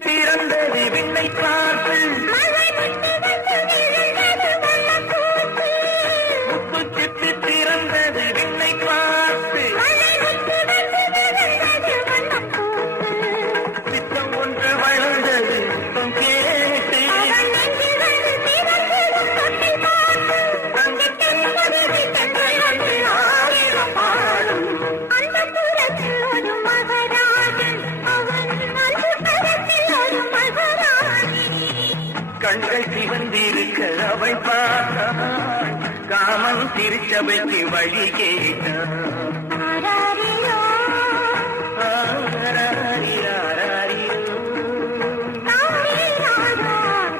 திறந்தது விண்ணை பார்த்து முத்துச்சிட்டு திறந்தது விண்ணை பார்த்து சித்தம் ஒன்று வளர்ந்தது முத்தம் கேட்டு ஆயிரம் பாடும் கண்கள் சிவந்திருக்க அவள் பார்த்தான் காமன் திருச்சபைக்கு வழி கேட்டான்